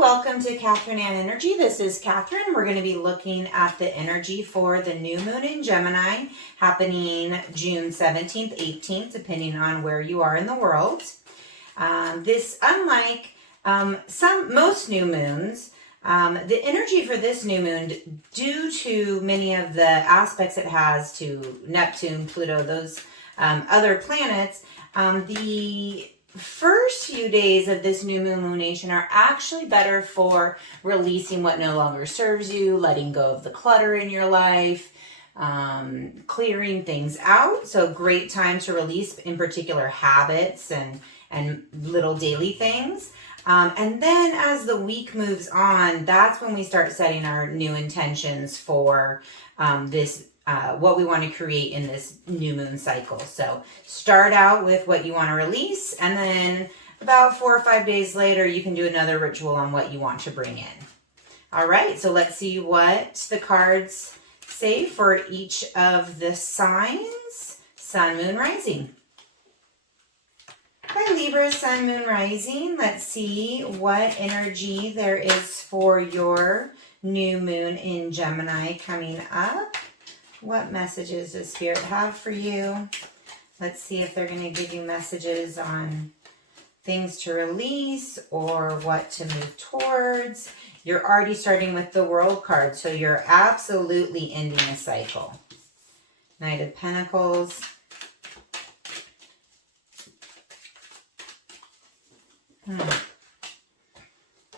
welcome to Catherine Ann Energy. This is Catherine. We're going to be looking at the energy for the new moon in Gemini happening June 17th, 18th, depending on where you are in the world. Unlike most new moons, the energy for this new moon, due to many of the aspects it has to Neptune, Pluto, those other planets, the first few days of this new moon lunation are actually better for releasing what no longer serves you, letting go of the clutter in your life, clearing things out. So great time to release in particular habits and little daily things. And then as the week moves on, that's when we start setting our new intentions for what we want to create in this new moon cycle. So start out with what you want to release, and then about 4 or 5 days later, you can do another ritual on what you want to bring in. All right, so let's see what the cards say for each of the signs. Sun, Moon, Rising. Hi Libra, Sun, Moon, Rising. Let's see what energy there is for your new moon in Gemini coming up. What messages does Spirit have for you? Let's see if they're going to give you messages on things to release or what to move towards. You're already starting with the World card, so you're absolutely ending a cycle. Knight of Pentacles.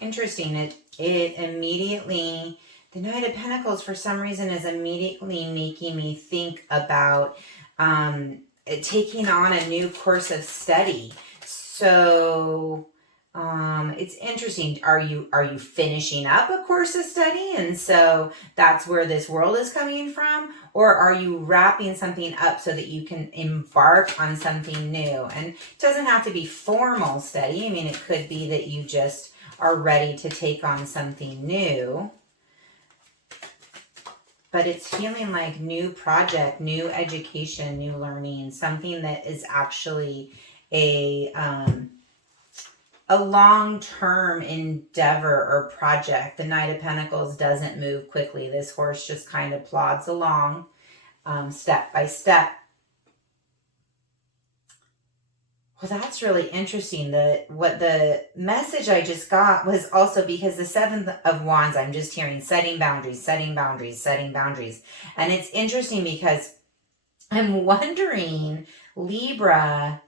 Interesting. It immediately... The Knight of Pentacles, for some reason, is immediately making me think about taking on a new course of study. So it's interesting. Are you finishing up a course of study, and so that's where this world is coming from? Or are you wrapping something up so that you can embark on something new? And it doesn't have to be formal study. I mean, it could be that you just are ready to take on something new. But it's feeling like new project, new education, new learning, something that is actually a long-term endeavor or project. The Knight of Pentacles doesn't move quickly. This horse just kind of plods along step by step. Well, that's really interesting. What the message I just got was also because the Seven of Wands, I'm just hearing setting boundaries, setting boundaries, setting boundaries. And it's interesting because I'm wondering, Libra,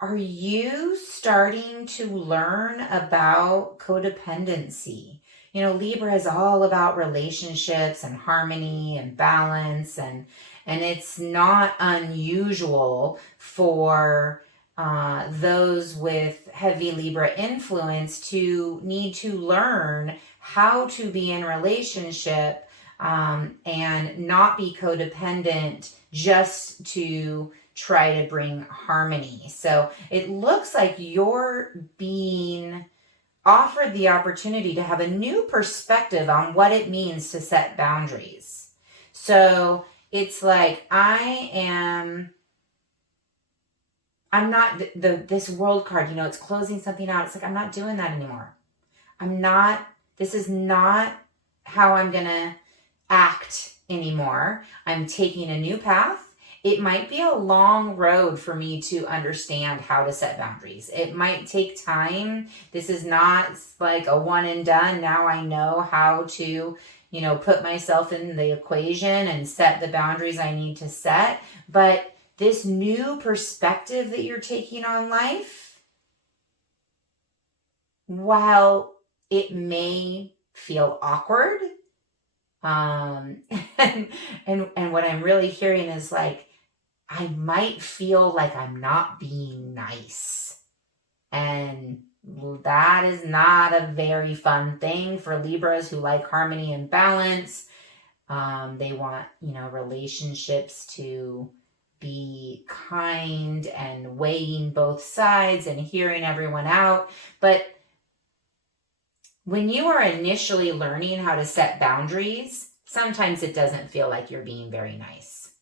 are you starting to learn about codependency? You know, Libra is all about relationships and harmony and balance, and it's not unusual for those with heavy Libra influence to need to learn how to be in relationship and not be codependent just to try to bring harmony. So it looks like you're being offered the opportunity to have a new perspective on what it means to set boundaries. So it's like I'm not, this World card, you know, it's closing something out. It's like, I'm not doing that anymore. This is not how I'm going to act anymore. I'm taking a new path. It might be a long road for me to understand how to set boundaries. It might take time. This is not like a one and done. Now I know how to, you know, put myself in the equation and set the boundaries I need to set. But this new perspective that you're taking on life, while it may feel awkward, and what I'm really hearing is like, I might feel like I'm not being nice. And that is not a very fun thing for Libras who like harmony and balance. They want, you know, relationships to be kind and weighing both sides and hearing everyone out. But when you are initially learning how to set boundaries, sometimes it doesn't feel like you're being very nice.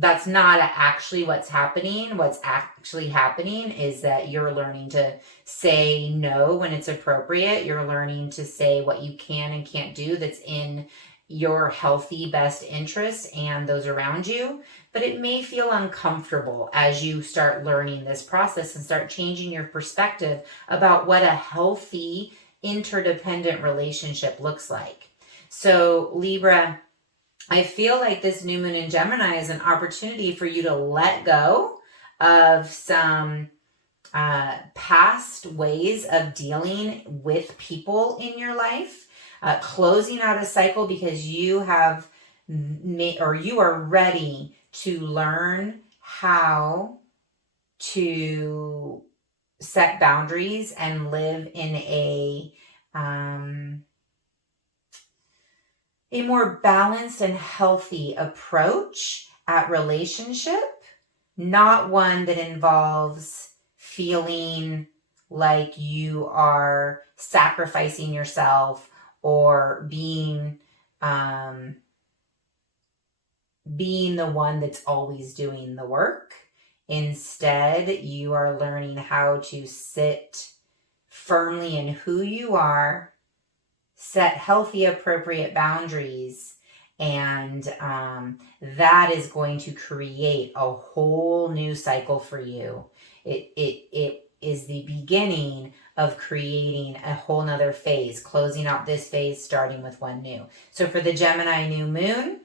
that's not actually what's happening. What's actually happening is that you're learning to say no when it's appropriate. You're learning to say what you can and can't do that's in your healthy best interest and those around you. But it may feel uncomfortable as you start learning this process and start changing your perspective about what a healthy interdependent relationship looks like. So Libra, I feel like this new moon in Gemini is an opportunity for you to let go of some past ways of dealing with people in your life, closing out a cycle because you have you are ready to learn how to set boundaries and live in a more balanced and healthy approach at relationship, not one that involves feeling like you are sacrificing yourself or being the one that's always doing the work. Instead, you are learning how to sit firmly in who you are, set healthy, appropriate boundaries, and that is going to create a whole new cycle for you. It is the beginning of creating a whole nother phase, closing out this phase, starting with one new. So for the Gemini new moon,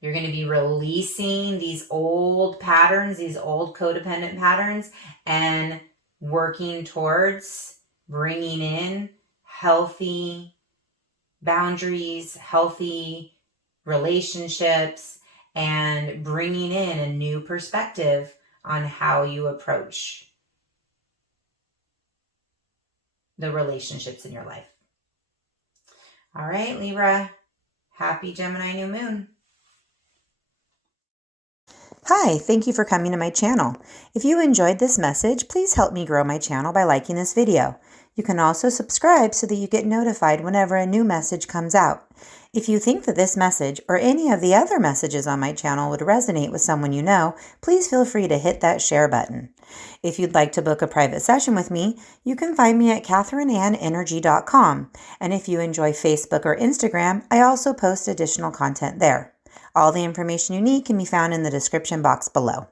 you're going to be releasing these old patterns, these old codependent patterns, and working towards bringing in healthy boundaries, healthy relationships, and bringing in a new perspective on how you approach the relationships in your life. All right, Libra, happy Gemini new moon. Hi, thank you for coming to my channel. If you enjoyed this message, please help me grow my channel by liking this video. You can also subscribe so that you get notified whenever a new message comes out. If you think that this message or any of the other messages on my channel would resonate with someone you know, please feel free to hit that share button. If you'd like to book a private session with me, you can find me at KatherineAnnEnergy.com. And if you enjoy Facebook or Instagram, I also post additional content there. All the information you need can be found in the description box below.